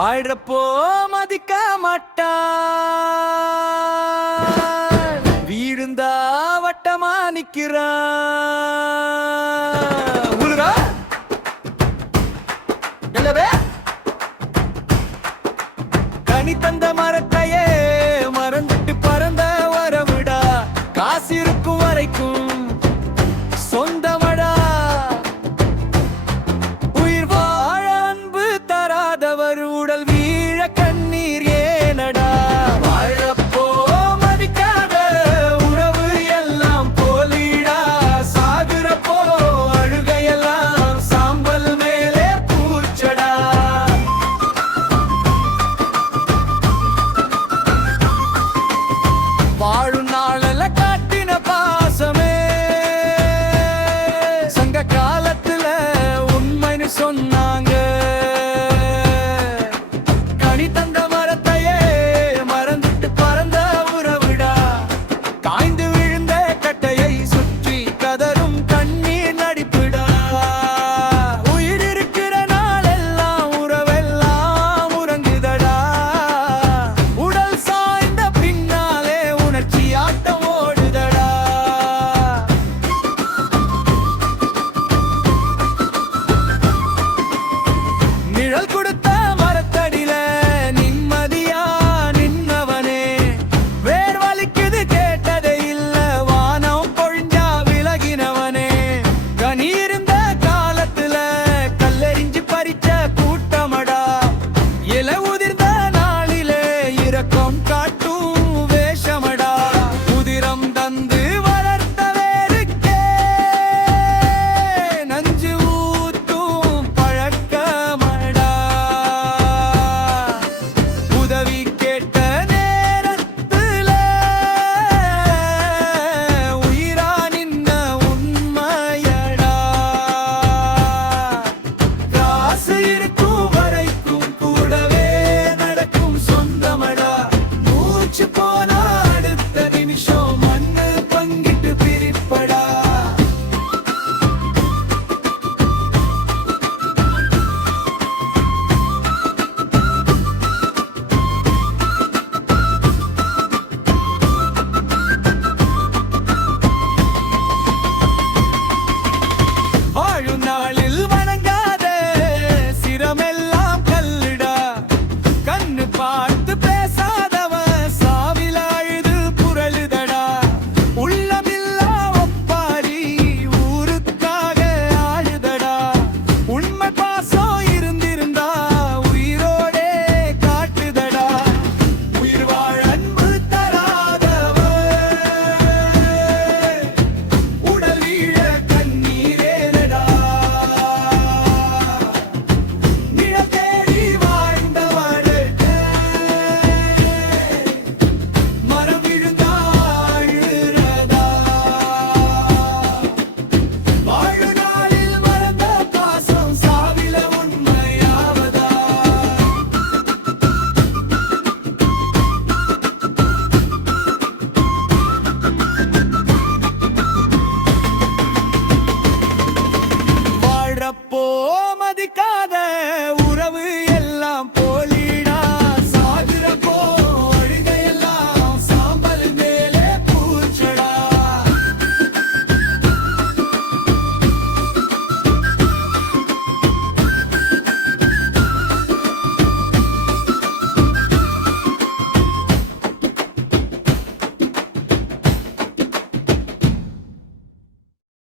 வாழ்றப்போ மதிக்க மாட்டான் வீழுந்தா வட்டமா நிக்கிறான் உழுறா. என்னவே? கனி தந்த மரத்தையே மறந்துட்டு பறந்த வரவிடா. காசு இருக்கும் வரைக்கும்